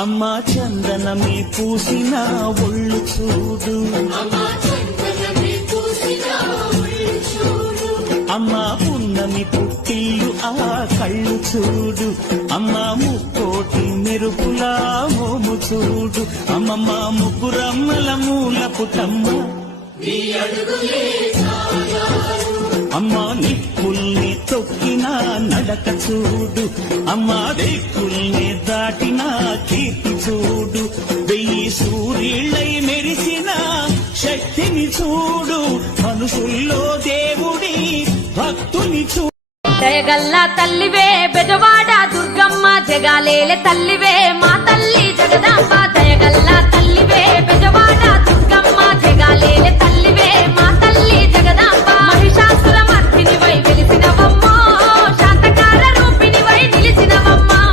అమ్మా చందనమే పూసిన ఒళ్ళు చూడు, అమ్మా పున్నమి పుట్టిల్లు ఆ కళ్ళు చూడు, అమ్మా ముక్కోటి మెరుపులా మోము చూడు, అమ్మమ్మ ముగ్గురమ్మల మూల పుటమ్మ అమ్మా నిప్పుల్ని తొక్కిన నడక చూడు, అమ్మా దిక్కుల్ని దాటిన కీర్తి చూడు, 1000 సూర్యుళ్ళై మెరిసిన శక్తిని చూడు, మనుషుల్లో దేవుడి భక్తుని చూడు. దయగల్లా తల్లివే బెజవాడ దుర్గమ్మ, జగాలేల తల్లివే మా తల్లి జగదాంబ. దయగల్లా